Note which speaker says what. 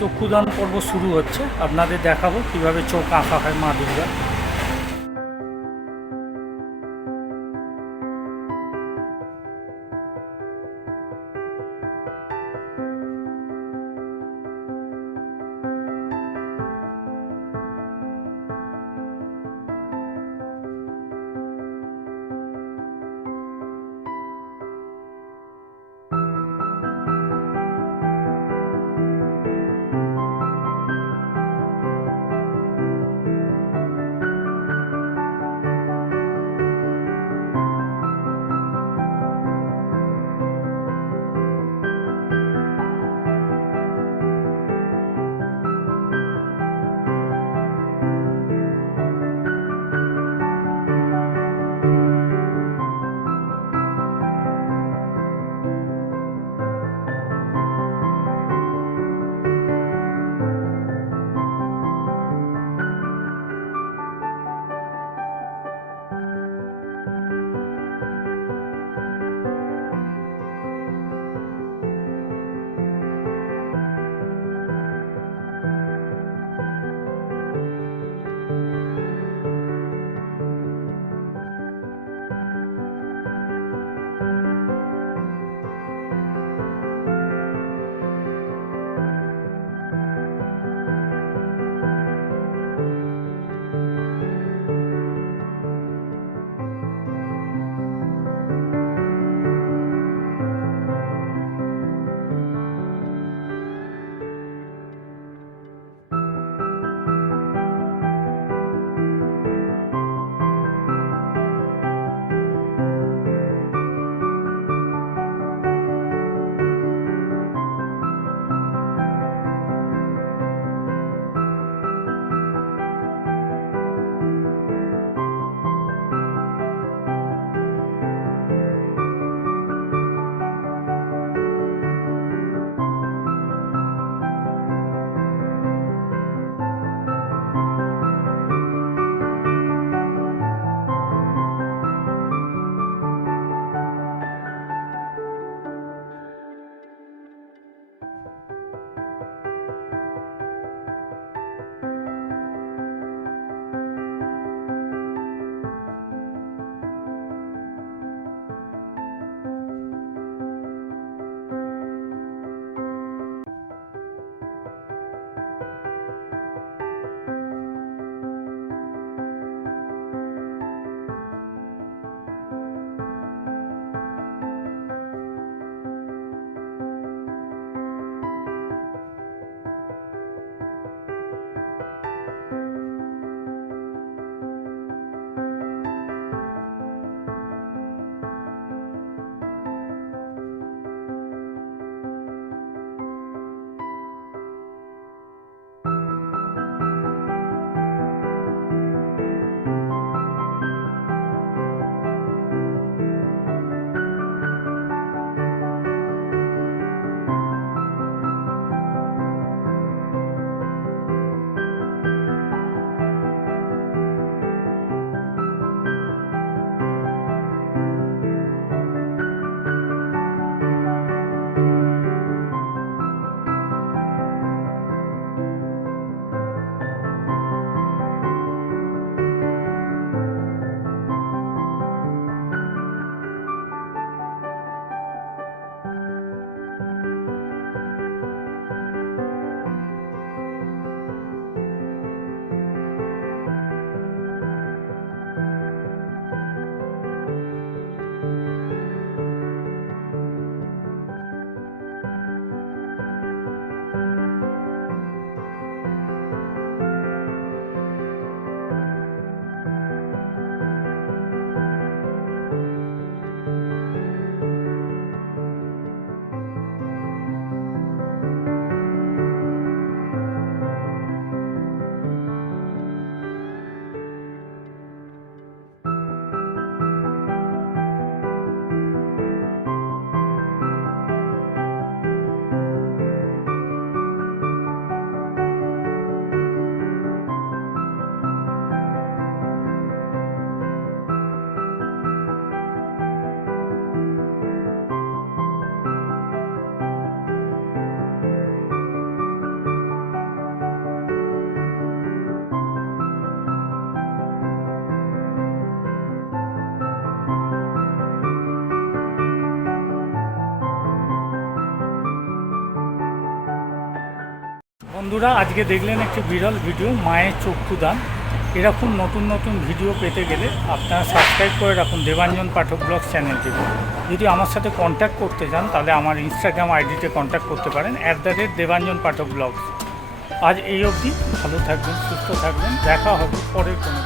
Speaker 1: চক্ষুদান পর্ব শুরু হচ্ছে। আপনাদের দেখাবো কীভাবে চোখ আঁকা হয় মা দুর্গা। বন্ধুরা, আজকে দেখলেন একটি বিরল ভিডিও, মায়ের চক্ষু দান এরকম নতুন নতুন ভিডিও পেতে গেলে আপনারা সাবস্ক্রাইব করে রাখুন দেবাঞ্জন পাঠক ব্লগ চ্যানেলটিকে। যদি আমার সাথে কন্ট্যাক্ট করতে চান, তাহলে আমার ইনস্টাগ্রাম আইডিতে কন্ট্যাক্ট করতে পারেন at the rate Debanjan Pathak blog. আজ এই অবধি, ভালো থাকবেন, সুস্থ থাকবেন, দেখা হবে পরের কোনো